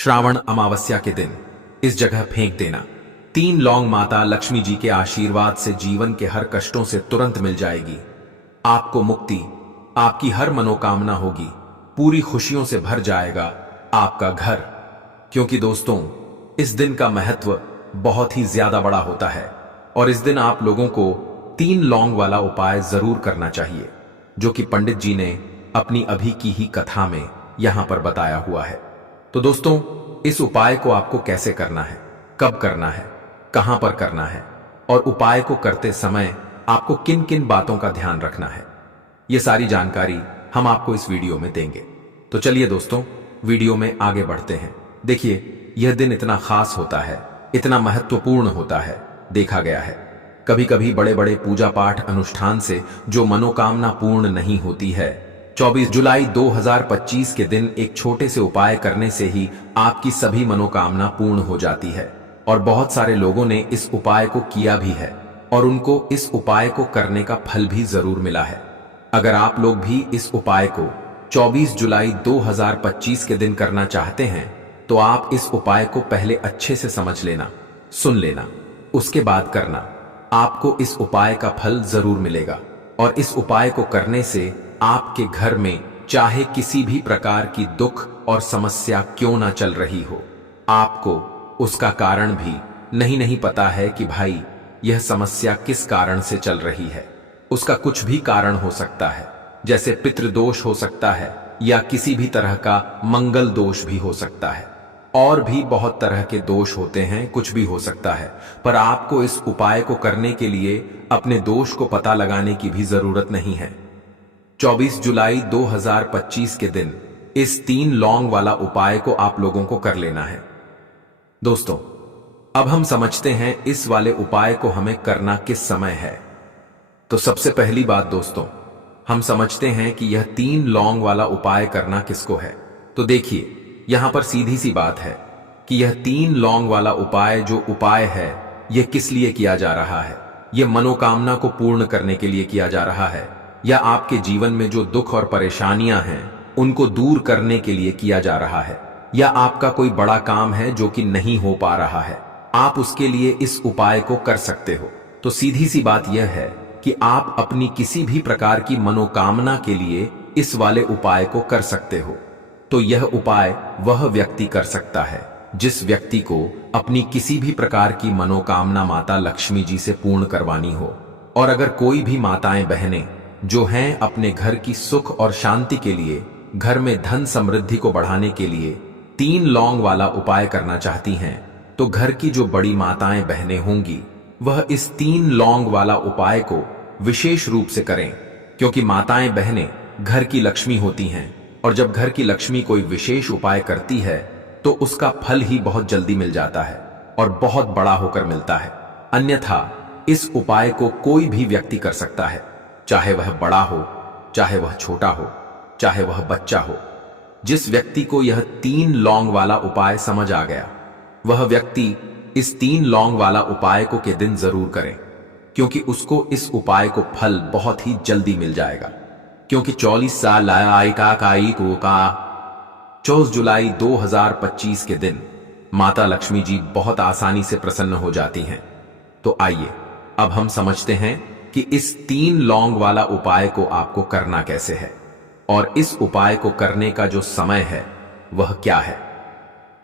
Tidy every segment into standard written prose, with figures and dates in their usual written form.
श्रावण अमावस्या के दिन इस जगह फेंक देना। 3 लौंग माता लक्ष्मी जी के आशीर्वाद से जीवन के हर कष्टों से तुरंत मिल जाएगी। आपको मुक्ति, आपकी हर मनोकामना होगी, पूरी खुशियों से भर जाएगा आपका घर। क्योंकि दोस्तों, इस दिन का महत्व बहुत ही ज्यादा बड़ा होता है और इस दिन आप लोगों को 3 लौंग वाला उपाय जरूर करना चाहिए, जो कि पंडित जी ने अपनी अभी की ही कथा में यहां पर बताया हुआ है। तो दोस्तों, इस उपाय को आपको कैसे करना है, कब करना है, कहां पर करना है और उपाय को करते समय आपको किन किन बातों का ध्यान रखना है, ये सारी जानकारी हम आपको इस वीडियो में देंगे। तो चलिए दोस्तों, वीडियो में आगे बढ़ते हैं। देखिए, यह दिन इतना खास होता है, इतना महत्वपूर्ण होता है। देखा गया है कभी कभी बड़े बड़े पूजा पाठ अनुष्ठान से जो मनोकामना पूर्ण नहीं होती है, 24 जुलाई 2025 के दिन एक छोटे से उपाय करने से ही आपकी सभी मनोकामना पूर्ण हो जाती है। और बहुत सारे लोगों ने इस उपाय को किया भी है और उनको इस उपाय को करने का फल भी जरूर मिला है। अगर आप लोग भी इस उपाय को 24 जुलाई 2025 के दिन करना चाहते हैं, तो आप इस उपाय को पहले अच्छे से समझ लेना, सुन लेना, उसके बाद करना। आपको इस उपाय का फल जरूर मिलेगा और इस उपाय को करने से आपके घर में चाहे किसी भी प्रकार की दुख और समस्या क्यों ना चल रही हो, आपको उसका कारण भी नहीं पता है कि भाई यह समस्या किस कारण से चल रही है। उसका कुछ भी कारण हो सकता है, जैसे पितृदोष हो सकता है या किसी भी तरह का मंगल दोष भी हो सकता है, और भी बहुत तरह के दोष होते हैं, कुछ भी हो सकता है। पर आपको इस उपाय को करने के लिए अपने दोष को पता लगाने की भी जरूरत नहीं है। 24 जुलाई 2025 के दिन इस 3 लौंग वाला उपाय को आप लोगों को कर लेना है। दोस्तों, अब हम समझते हैं इस वाले उपाय को हमें करना किस समय है। तो सबसे पहली बात दोस्तों, हम समझते हैं कि यह 3 लौंग वाला उपाय करना किसको है। तो देखिए, यहां पर सीधी सी बात है कि यह 3 लौंग वाला उपाय जो उपाय है, यह किस लिए किया जा रहा है। यह मनोकामना को पूर्ण करने के लिए किया जा रहा है, या आपके जीवन में जो दुख और परेशानियां हैं उनको दूर करने के लिए किया जा रहा है, या आपका कोई बड़ा काम है जो कि नहीं हो पा रहा है, आप उसके लिए इस उपाय को कर सकते हो। तो सीधी सी बात यह है कि आप अपनी किसी भी प्रकार की मनोकामना के लिए इस वाले उपाय को कर सकते हो। तो यह उपाय वह व्यक्ति कर सकता है जिस व्यक्ति को अपनी किसी भी प्रकार की मनोकामना माता लक्ष्मी जी से पूर्ण करवानी हो। और अगर कोई भी माताएं बहनें जो हैं अपने घर की सुख और शांति के लिए, घर में धन समृद्धि को बढ़ाने के लिए 3 लौंग वाला उपाय करना चाहती हैं, तो घर की जो बड़ी माताएं बहनें होंगी वह इस 3 लौंग वाला उपाय को विशेष रूप से करें। क्योंकि माताएं बहनें घर की लक्ष्मी होती हैं और जब घर की लक्ष्मी कोई विशेष उपाय करती है तो उसका फल ही बहुत जल्दी मिल जाता है और बहुत बड़ा होकर मिलता है। अन्यथा इस उपाय को कोई भी व्यक्ति कर सकता है, चाहे वह बड़ा हो, चाहे वह छोटा हो, चाहे वह बच्चा हो। जिस व्यक्ति को यह 3 लौंग वाला उपाय समझ आ गया, वह व्यक्ति इस 3 लौंग वाला उपाय को के दिन जरूर करें, क्योंकि उसको इस उपाय को फल बहुत ही जल्दी मिल जाएगा। क्योंकि 44 साल आई का 24 जुलाई 2025 के दिन माता लक्ष्मी जी बहुत आसानी से प्रसन्न हो जाती हैं। तो आइए अब हम समझते हैं कि इस 3 लौंग वाला उपाय को आपको करना कैसे है और इस उपाय को करने का जो समय है वह क्या है।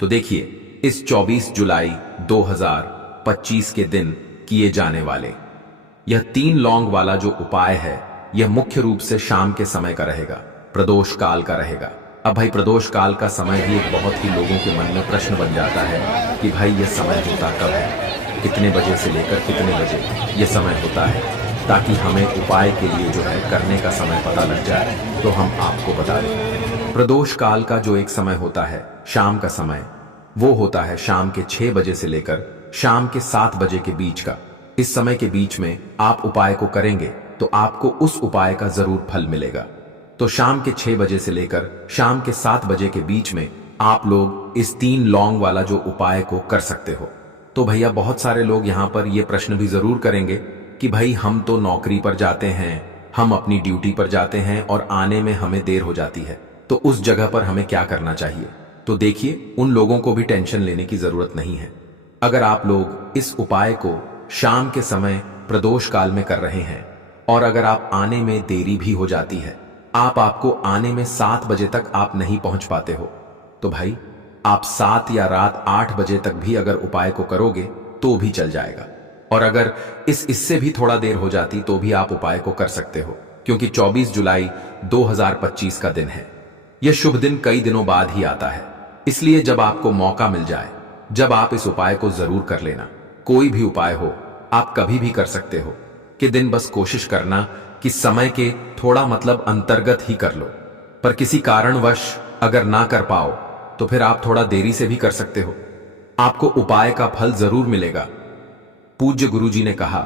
तो देखिए, इस 24 जुलाई 2025 के दिन किए जाने वाले यह 3 लौंग वाला जो उपाय है, यह मुख्य रूप से शाम के समय का रहेगा, प्रदोष काल का रहेगा। अब भाई, प्रदोष काल का समय भी एक बहुत ही लोगों के मन में प्रश्न बन जाता है कि भाई यह समय होता कब है, कितने बजे से लेकर कितने बजे यह समय होता है, ताकि हमें उपाय के लिए जो है करने का समय पता लग जाए। तो हम आपको बता दें, प्रदोष काल का जो एक समय होता है, शाम का समय, वो होता है शाम के 6 बजे से लेकर शाम के 7 बजे के बीच का। इस समय के बीच में आप उपाय को करेंगे तो आपको उस उपाय का जरूर फल मिलेगा। तो शाम के 6 बजे से लेकर शाम के 7 बजे के बीच में आप लोग इस 3 लौंग वाला जो उपाय को कर सकते हो। तो भैया, बहुत सारे लोग यहां पर ये प्रश्न भी जरूर करेंगे कि भाई हम तो नौकरी पर जाते हैं, हम अपनी ड्यूटी पर जाते हैं और आने में हमें देर हो जाती है, तो उस जगह पर हमें क्या करना चाहिए। तो देखिए उन लोगों को भी टेंशन लेने की जरूरत नहीं है। अगर आप लोग इस उपाय को शाम के समय प्रदोष काल में कर रहे हैं और अगर आप आने में देरी भी हो जाती है, आपको आने में 7 बजे तक आप नहीं पहुंच पाते हो, तो भाई आप 7 या रात 8 बजे तक भी अगर उपाय को करोगे तो भी चल जाएगा। और अगर इससे भी थोड़ा देर हो जाती तो भी आप उपाय को कर सकते हो, क्योंकि 24 जुलाई 2025 का दिन है। यह शुभ दिन कई दिनों बाद ही आता है, इसलिए जब आपको मौका मिल जाए, जब आप इस उपाय को जरूर कर लेना। कोई भी उपाय हो, आप कभी भी कर सकते हो कि दिन बस कोशिश करना कि समय के थोड़ा मतलब अंतर्गत ही कर लो। पर किसी कारणवश अगर ना कर पाओ तो फिर आप थोड़ा देरी से भी कर सकते हो, आपको उपाय का फल जरूर मिलेगा। पूज्य गुरुजी ने कहा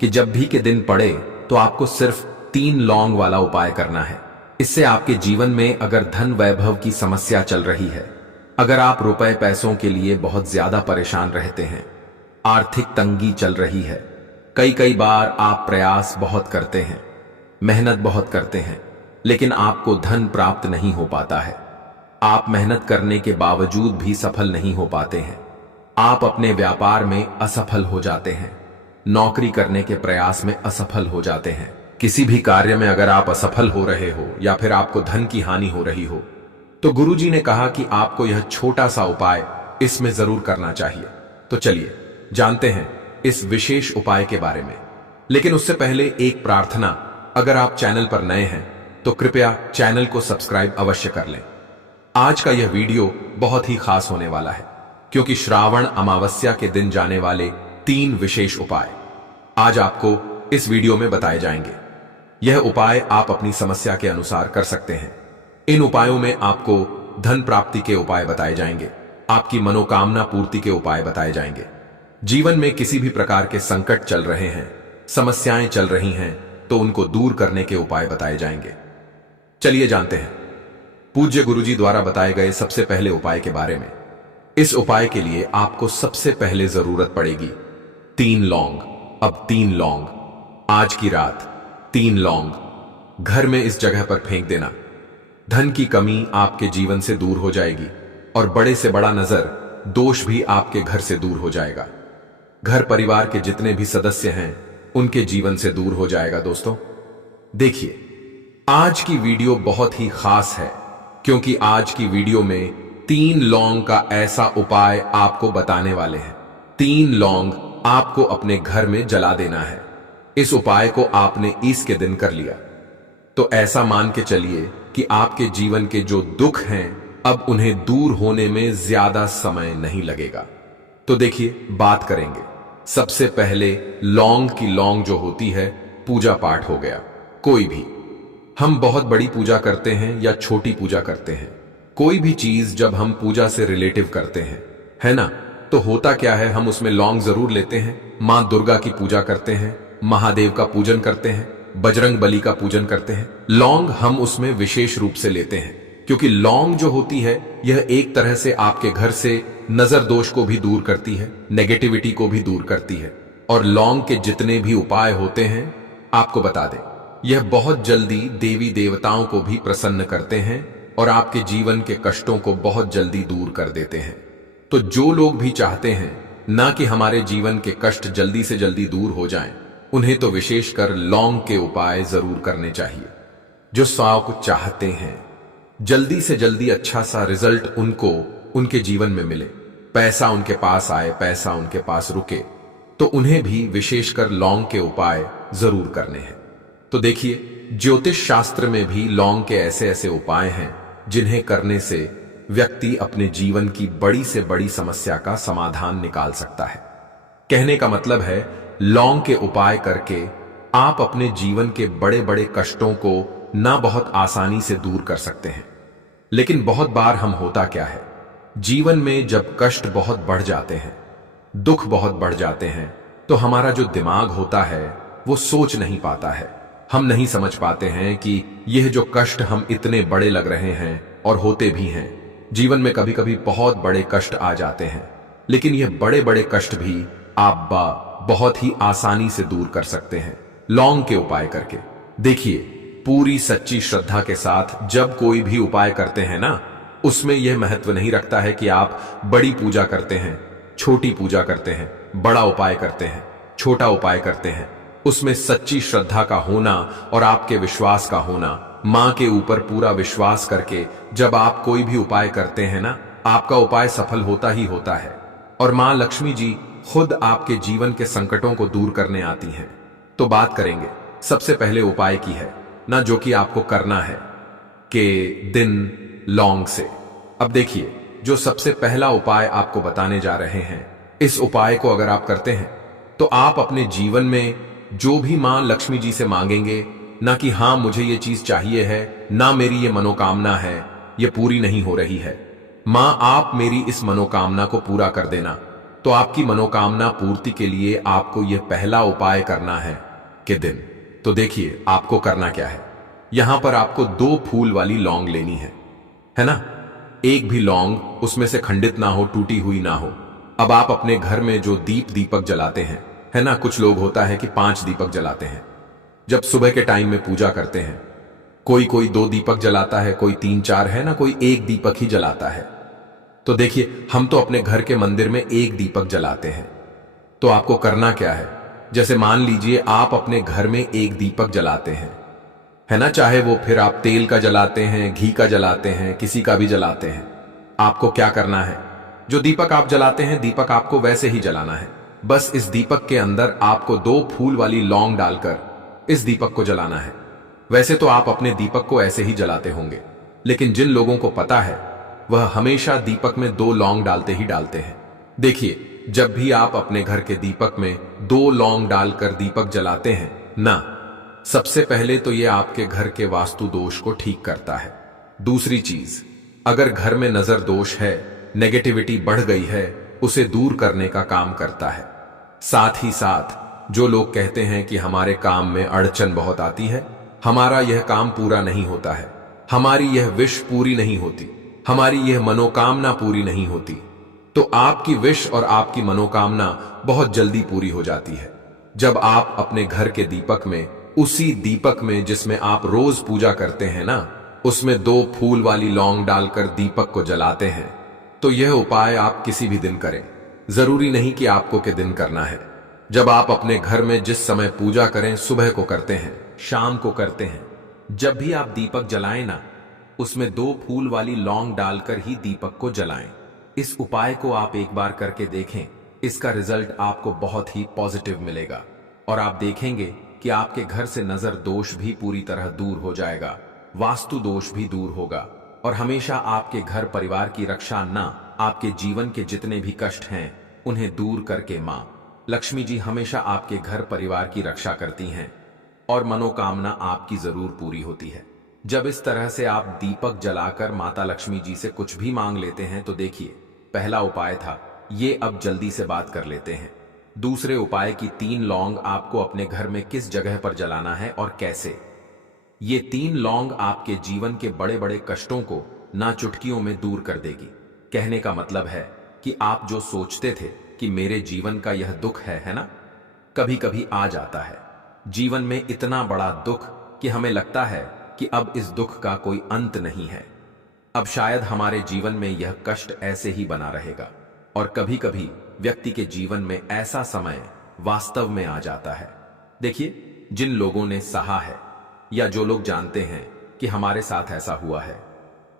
कि जब भी के दिन पड़े तो आपको सिर्फ 3 लौंग वाला उपाय करना है। इससे आपके जीवन में अगर धन वैभव की समस्या चल रही है, अगर आप रुपए पैसों के लिए बहुत ज्यादा परेशान रहते हैं, आर्थिक तंगी चल रही है, कई बार आप प्रयास बहुत करते हैं, मेहनत बहुत करते हैं, लेकिन आपको धन प्राप्त नहीं हो पाता है, आप मेहनत करने के बावजूद भी सफल नहीं हो पाते हैं, आप अपने व्यापार में असफल हो जाते हैं, नौकरी करने के प्रयास में असफल हो जाते हैं, किसी भी कार्य में अगर आप असफल हो रहे हो या फिर आपको धन की हानि हो रही हो, तो गुरुजी ने कहा कि आपको यह छोटा सा उपाय इसमें जरूर करना चाहिए। तो चलिए जानते हैं इस विशेष उपाय के बारे में। लेकिन उससे पहले एक प्रार्थना, अगर आप चैनल पर नए हैं तो कृपया चैनल को सब्सक्राइब अवश्य कर लें। आज का यह वीडियो बहुत ही खास होने वाला है, क्योंकि श्रावण अमावस्या के दिन जाने वाले 3 विशेष उपाय आज आपको इस वीडियो में बताए जाएंगे। यह उपाय आप अपनी समस्या के अनुसार कर सकते हैं। इन उपायों में आपको धन प्राप्ति के उपाय बताए जाएंगे, आपकी मनोकामना पूर्ति के उपाय बताए जाएंगे। जीवन में किसी भी प्रकार के संकट चल रहे हैं, समस्याएं चल रही हैं, तो उनको दूर करने के उपाय बताए जाएंगे। चलिए जानते हैं पूज्य गुरुजी द्वारा बताए गए सबसे पहले उपाय के बारे में। इस उपाय के लिए आपको सबसे पहले जरूरत पड़ेगी 3 लौंग। अब 3 लौंग, आज की रात 3 लौंग घर में इस जगह पर फेंक देना। धन की कमी आपके जीवन से दूर हो जाएगी और बड़े से बड़ा नजर दोष भी आपके घर से दूर हो जाएगा। घर परिवार के जितने भी सदस्य हैं उनके जीवन से दूर हो जाएगा। दोस्तों देखिए आज की वीडियो बहुत ही खास है, क्योंकि आज की वीडियो में 3 लौंग का ऐसा उपाय आपको बताने वाले हैं। 3 लौंग आपको अपने घर में जला देना है। इस उपाय को आपने ईस के दिन कर लिया तो ऐसा मान के चलिए कि आपके जीवन के जो दुख हैं अब उन्हें दूर होने में ज्यादा समय नहीं लगेगा। तो देखिए बात करेंगे सबसे पहले लौंग की। लौंग जो होती है पूजा पाठ हो गया, कोई भी, हम बहुत बड़ी पूजा करते हैं या छोटी पूजा करते हैं, कोई भी चीज जब हम पूजा से रिलेटिव करते हैं, है ना, तो होता क्या है, हम उसमें लौंग जरूर लेते हैं। मां दुर्गा की पूजा करते हैं, महादेव का पूजन करते हैं, बजरंग बली का पूजन करते हैं, लौंग हम उसमें विशेष रूप से लेते हैं, क्योंकि लौंग जो होती है यह एक तरह से आपके घर से नजर दोष को भी दूर करती है, नेगेटिविटी को भी दूर करती है। और लौंग के जितने भी उपाय होते हैं आपको बता दें, यह बहुत जल्दी देवी देवताओं को भी प्रसन्न करते हैं और आपके जीवन के कष्टों को बहुत जल्दी दूर कर देते हैं। तो जो लोग भी चाहते हैं ना कि हमारे जीवन के कष्ट जल्दी से जल्दी दूर हो जाएं, उन्हें तो विशेषकर लौंग के उपाय जरूर करने चाहिए। जो को चाहते हैं जल्दी से जल्दी अच्छा सा रिजल्ट उनको उनके जीवन में मिले, पैसा उनके पास आए, पैसा उनके पास रुके, तो उन्हें भी विशेषकर लौंग के उपाय जरूर करने हैं। तो देखिए ज्योतिष शास्त्र में भी लौंग के ऐसे ऐसे उपाय हैं जिन्हें करने से व्यक्ति अपने जीवन की बड़ी से बड़ी समस्या का समाधान निकाल सकता है। कहने का मतलब है लौंग के उपाय करके आप अपने जीवन के बड़े बड़े कष्टों को ना बहुत आसानी से दूर कर सकते हैं। लेकिन बहुत बार हम होता क्या है, जीवन में जब कष्ट बहुत बढ़ जाते हैं, दुख बहुत बढ़ जाते हैं, तो हमारा जो दिमाग होता है वो सोच नहीं पाता है। हम नहीं समझ पाते हैं कि यह जो कष्ट हम इतने बड़े लग रहे हैं और होते भी हैं। जीवन में कभी कभी बहुत बड़े कष्ट आ जाते हैं, लेकिन यह बड़े बड़े कष्ट भी आप बहुत ही आसानी से दूर कर सकते हैं लौंग के उपाय करके। देखिए पूरी सच्ची श्रद्धा के साथ जब कोई भी उपाय करते हैं ना, उसमें यह महत्व नहीं रखता है कि आप बड़ी पूजा करते हैं, छोटी पूजा करते हैं, बड़ा उपाय करते हैं, छोटा उपाय करते हैं। उसमें सच्ची श्रद्धा का होना और आपके विश्वास का होना, मां के ऊपर पूरा विश्वास करके जब आप कोई भी उपाय करते हैं ना, आपका उपाय सफल होता ही होता है। और मां लक्ष्मी जी खुद आपके जीवन के संकटों को दूर करने आती हैं। तो बात करेंगे सबसे पहले उपाय की है ना, जो कि आपको करना है कि दिन लौंग से। अब देखिए, जो सबसे पहला उपाय आपको बताने जा रहे हैं, इस उपाय को अगर आप करते हैं तो आप अपने जीवन में जो भी मां लक्ष्मी जी से मांगेंगे ना, कि हां मुझे ये चीज चाहिए है, ना मेरी ये मनोकामना है, ये पूरी नहीं हो रही है, मां आप मेरी इस मनोकामना को पूरा कर देना। तो आपकी मनोकामना पूर्ति के लिए आपको यह पहला उपाय करना है कि दिन। तो देखिए आपको करना क्या है। यहां पर आपको 2 फूल वाली लौंग लेनी है ना। एक भी लौंग उसमें से खंडित ना हो, टूटी हुई ना हो। अब आप अपने घर में जो दीपक जलाते हैं, है ना, कुछ लोग होता है कि 5 दीपक जलाते हैं जब सुबह के टाइम में पूजा करते हैं। कोई 2 दीपक जलाता है, कोई 3-4 है ना, कोई 1 दीपक ही जलाता है। तो देखिए, हम तो अपने घर के मंदिर में 1 दीपक जलाते हैं। तो आपको करना क्या है, जैसे मान लीजिए आप अपने घर में 1 दीपक जलाते हैं, है ना, चाहे वो फिर आप तेल का जलाते हैं, घी का जलाते हैं, किसी का भी जलाते हैं। आपको क्या करना है, जो दीपक आप जलाते हैं, दीपक आपको वैसे ही जलाना है। बस इस दीपक के अंदर आपको 2 फूल वाली लौंग डालकर इस दीपक को जलाना है। वैसे तो आप अपने दीपक को ऐसे ही जलाते होंगे, लेकिन जिन लोगों को पता है वह हमेशा दीपक में 2 लौंग डालते ही डालते हैं। देखिए, जब भी आप अपने घर के दीपक में 2 लौंग डालकर दीपक जलाते हैं ना, सबसे पहले तो यह आपके घर के वास्तु दोष को ठीक करता है। दूसरी चीज, अगर घर में नजर दोष है, नेगेटिविटी बढ़ गई है, उसे दूर करने का काम करता है। साथ ही साथ जो लोग कहते हैं कि हमारे काम में अड़चन बहुत आती है, हमारा यह काम पूरा नहीं होता है, हमारी यह विश पूरी नहीं होती, हमारी यह मनोकामना पूरी नहीं होती, तो आपकी विश और आपकी मनोकामना बहुत जल्दी पूरी हो जाती है। जब आप अपने घर के दीपक में, उसी दीपक में जिसमें आप रोज पूजा करते हैं ना, उसमें 2 फूल वाली लौंग डालकर दीपक को जलाते हैं, तो यह उपाय आप किसी भी दिन करें। जरूरी नहीं कि आपको के दिन करना है। जब आप अपने घर में जिस समय पूजा करें, सुबह को करते हैं, शाम को करते हैं, जब भी आप दीपक जलाएं ना, उसमें 2 फूल वाली लौंग डालकर ही दीपक को जलाएं। इस उपाय को आप एक बार करके देखें, इसका रिजल्ट आपको बहुत ही पॉजिटिव मिलेगा और आप देखेंगे कि आपके घर से नजर दोष भी पूरी तरह दूर हो जाएगा, वास्तु दोष भी दूर होगा और हमेशा आपके घर परिवार की रक्षा ना, आपके जीवन के जितने भी कष्ट हैं उन्हें दूर करके मां लक्ष्मी जी हमेशा आपके घर परिवार की रक्षा करती हैं और मनोकामना आपकी जरूर पूरी होती है। जब इस तरह से आप दीपक जलाकर माता लक्ष्मी जी से कुछ भी मांग लेते हैं, तो देखिए, पहला उपाय था ये, अब जल्दी से बात कर लेते हैं दूसरे उपाय की। 3 लौंग आपको अपने घर में किस जगह पर जलाना है और कैसे। ये 3 लौंग आपके जीवन के बड़े बड़े कष्टों को ना चुटकियों में दूर कर देगी। कहने का मतलब है कि आप जो सोचते थे कि मेरे जीवन का यह दुख है ना, कभी कभी आ जाता है जीवन में इतना बड़ा दुख कि हमें लगता है कि अब इस दुख का कोई अंत नहीं है, अब शायद हमारे जीवन में यह कष्ट ऐसे ही बना रहेगा। और कभी कभी व्यक्ति के जीवन में ऐसा समय वास्तव में आ जाता है। देखिए, जिन लोगों ने सहा है या जो लोग जानते हैं कि हमारे साथ ऐसा हुआ है,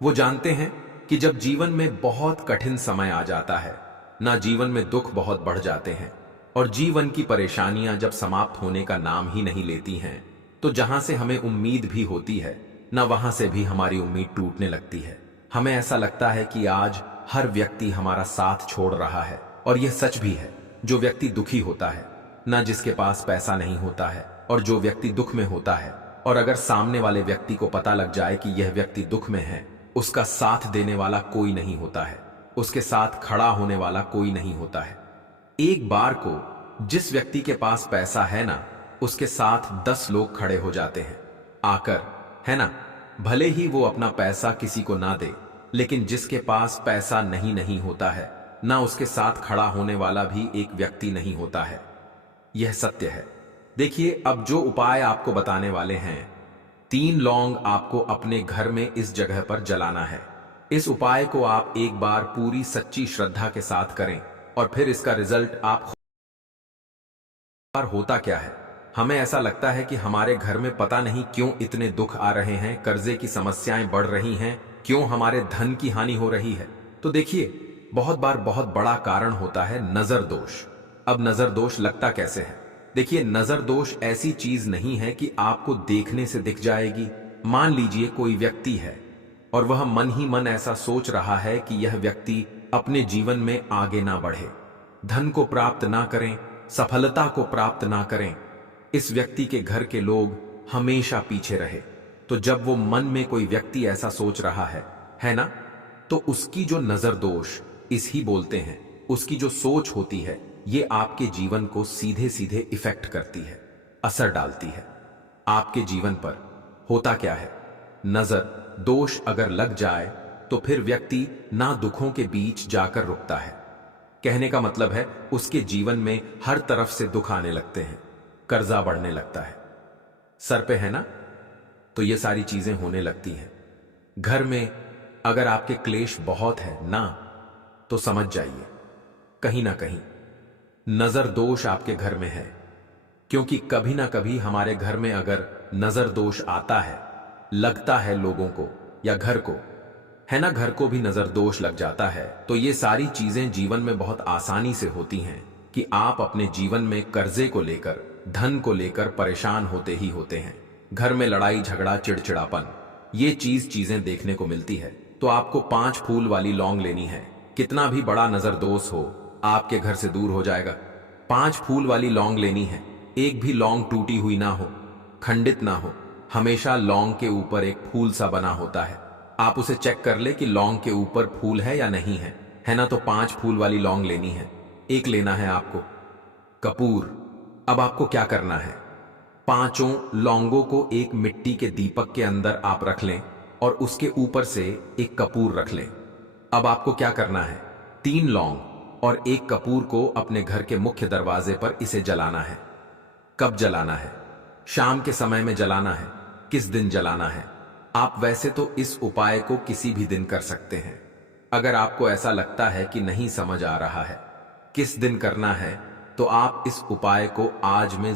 वो जानते हैं कि जब जीवन में बहुत कठिन समय आ जाता है ना, जीवन में दुख बहुत बढ़ जाते हैं और जीवन की परेशानियां जब समाप्त होने का नाम ही नहीं लेती हैं, तो जहां से हमें उम्मीद भी होती है ना, वहां से भी हमारी उम्मीद टूटने लगती है। हमें ऐसा लगता है कि आज हर व्यक्ति हमारा साथ छोड़ रहा है और यह सच भी है। जो व्यक्ति दुखी होता है ना, जिसके पास पैसा नहीं होता है, और जो व्यक्ति दुख में होता है और अगर सामने वाले व्यक्ति को पता लग जाए कि यह व्यक्ति दुख में है, उसका साथ देने वाला कोई नहीं होता है, उसके साथ खड़ा होने वाला कोई नहीं होता है। एक बार को जिस व्यक्ति के पास पैसा है ना, उसके साथ 10 लोग खड़े हो जाते हैं आकर, है ना। भले ही वो अपना पैसा किसी को ना दे, लेकिन जिसके पास पैसा नहीं होता है ना, उसके साथ खड़ा होने वाला भी एक व्यक्ति नहीं होता है। यह सत्य है। देखिए, अब जो उपाय आपको बताने वाले हैं, 3 लौंग आपको अपने घर में इस जगह पर जलाना है। इस उपाय को आप एक बार पूरी सच्ची श्रद्धा के साथ करें और फिर इसका रिजल्ट आप पर होता क्या है। हमें ऐसा लगता है कि हमारे घर में पता नहीं क्यों इतने दुख आ रहे हैं, कर्जे की समस्याएं बढ़ रही हैं, क्यों हमारे धन की हानि हो रही है। तो देखिए, बहुत बार बहुत बड़ा कारण होता है नजर दोष। अब नजर दोष लगता कैसे है? देखिए, नजर दोष ऐसी चीज नहीं है कि आपको देखने से दिख जाएगी। मान लीजिए कोई व्यक्ति है और वह मन ही मन ऐसा सोच रहा है कि यह व्यक्ति अपने जीवन में आगे ना बढ़े, धन को प्राप्त ना करें, सफलता को प्राप्त ना करें, इस व्यक्ति के घर के लोग हमेशा पीछे रहे। तो जब वो मन में कोई व्यक्ति ऐसा सोच रहा है ना, तो उसकी जो नजर दोष इस ही बोलते हैं, उसकी जो सोच होती है, ये आपके जीवन को सीधे सीधे इफेक्ट करती है, असर डालती है आपके जीवन पर। होता क्या है, नजर दोष अगर लग जाए तो फिर व्यक्ति ना दुखों के बीच जाकर रुकता है। कहने का मतलब है उसके जीवन में हर तरफ से दुख आने लगते हैं, कर्जा बढ़ने लगता है, सर पे है ना, तो ये सारी चीजें होने लगती हैं। घर में अगर आपके क्लेश बहुत है ना, तो समझ जाइए कहीं ना कहीं नजर दोष आपके घर में है। क्योंकि कभी ना कभी हमारे घर में अगर नजर दोष आता है, लगता है लोगों को या घर को, है ना, घर को भी नजर दोष लग जाता है, तो ये सारी चीजें जीवन में बहुत आसानी से होती हैं कि आप अपने जीवन में कर्जे को लेकर, धन को लेकर परेशान होते ही होते हैं। घर में लड़ाई झगड़ा, चिड़चिड़ापन, ये चीजें देखने को मिलती है। तो आपको 5 फूल वाली लौंग लेनी है। कितना भी बड़ा नजर दोष हो, आपके घर से दूर हो जाएगा। 5 फूल वाली लौंग लेनी है। एक भी लौंग टूटी हुई ना हो, खंडित ना हो, हमेशा लौंग के ऊपर एक फूल सा बना होता है। आप उसे चेक कर ले कि लौंग के ऊपर फूल है या नहीं है ना। तो 5 फूल वाली लौंग लेनी है। एक लेना है आपको कपूर। अब आपको क्या करना है, 5 लौंगों को एक मिट्टी के दीपक के अंदर आप रख लें और उसके ऊपर से एक कपूर रख लें। अब आपको क्या करना है, 3 लौंग और 1 कपूर को अपने घर के मुख्य दरवाजे पर इसे जलाना है। कब जलाना है? शाम के समय में जलाना है। किस दिन जलाना है? आप वैसे तो इस उपाय को किसी भी दिन कर सकते हैं। अगर आपको ऐसा लगता है कि नहीं समझ आ रहा है किस दिन करना है, तो आप इस उपाय को आज में